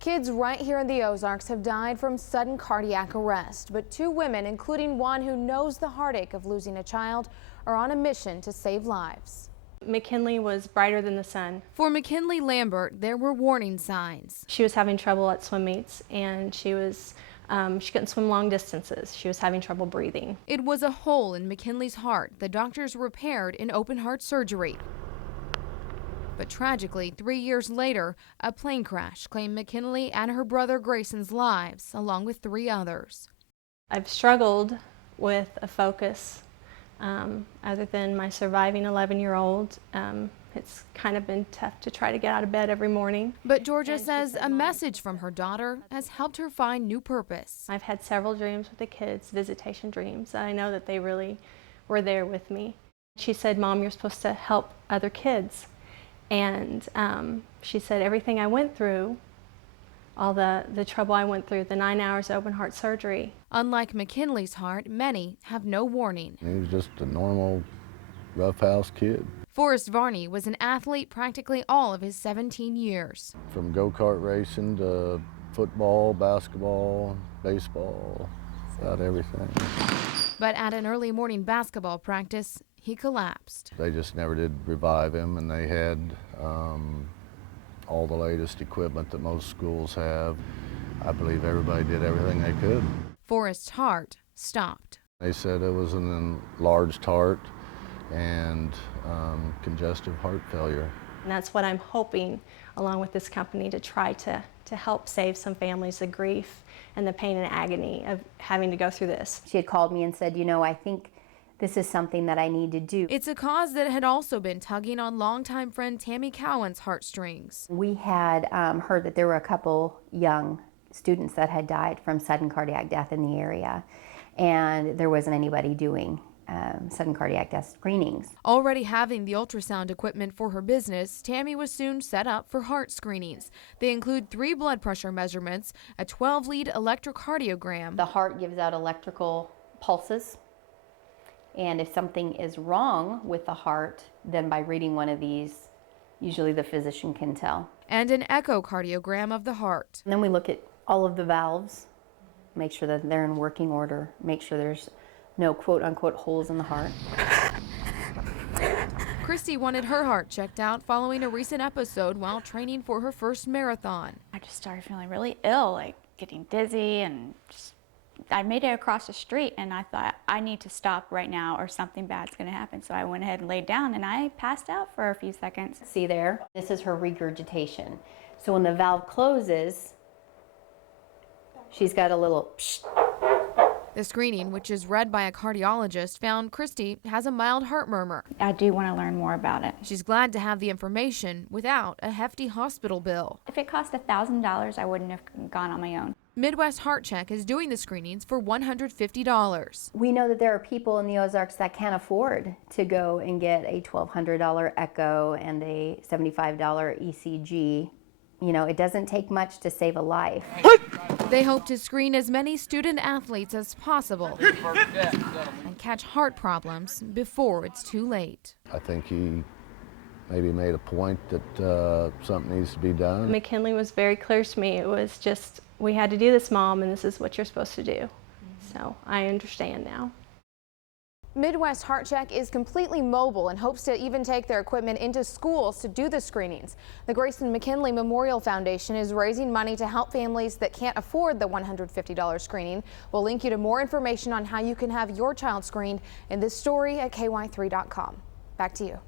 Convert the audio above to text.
Kids right here in the Ozarks have died from sudden cardiac arrest, but 2 women, including one who knows the heartache of losing a child, are on a mission to save lives. McKinley was brighter than the sun. For McKinley Lambert, there were warning signs. She was having trouble at swim meets, and she couldn't swim long distances. She was having trouble breathing. It was a hole in McKinley's heart the doctors repaired in open heart surgery. But tragically, 3 years later, a plane crash claimed McKinley and her brother Grayson's lives, along with 3 others. I've struggled with a focus other than my surviving 11-year-old. It's kind of been tough to try to get out of bed every morning. But Georgia says a message from her daughter has helped her find new purpose. I've had several dreams with the kids, visitation dreams. I know that they really were there with me. She said, "Mom, you're supposed to help other kids." And she said everything I went through, all the trouble I went through, the 9 hours of open heart surgery. Unlike McKinley's heart, many have no warning. He was just a normal roughhouse kid. Forrest Varney was an athlete practically all of his 17 years. From go-kart racing to football, basketball, baseball, about everything. But at an early morning basketball practice, he collapsed. They just never did revive him, and they had all the latest equipment that most schools have. I believe everybody did everything they could. Forrest's heart stopped. They said it was an enlarged heart and congestive heart failure. And that's what I'm hoping, along with this company, to try to help save some families the grief and the pain and agony of having to go through this. She had called me and said, you know, I think this is something that I need to do. It's a cause that had also been tugging on longtime friend Tammy Cowan's heartstrings. We had heard that there were a couple young students that had died from sudden cardiac death in the area, and there wasn't anybody doing sudden cardiac death screenings. Already having the ultrasound equipment for her business, Tammy was soon set up for heart screenings. They include 3 blood pressure measurements, a 12-lead electrocardiogram. The heart gives out electrical pulses, and if something is wrong with the heart, then by reading one of these, usually the physician can tell. And an echocardiogram of the heart. And then we look at all of the valves, make sure that they're in working order, make sure there's no quote-unquote holes in the heart. Christy wanted her heart checked out following a recent episode while training for her first marathon. I just started feeling really ill, like getting dizzy, and I made it across the street, and I thought, I need to stop right now or something bad's going to happen. So I went ahead and laid down, and I passed out for a few seconds. See there? This is her regurgitation. So when the valve closes, she's got a little psh. The screening, which is read by a cardiologist, found Christy has a mild heart murmur. I do want to learn more about it. She's glad to have the information without a hefty hospital bill. If it cost $1,000, I wouldn't have gone on my own. Midwest Heart Check is doing the screenings for $150. We know that there are people in the Ozarks that can't afford to go and get a $1,200 echo and a $75 ECG. You know, it doesn't take much to save a life. They hope to screen as many student athletes as possible and catch heart problems before it's too late. I think he maybe made a point that something needs to be done. McKinley was very clear to me. It was just, we had to do this, Mom, and this is what you're supposed to do. So I understand now. Midwest Heart Check is completely mobile and hopes to even take their equipment into schools to do the screenings. The Grayson McKinley Memorial Foundation is raising money to help families that can't afford the $150 screening. We'll link you to more information on how you can have your child screened in this story at ky3.com. Back to you.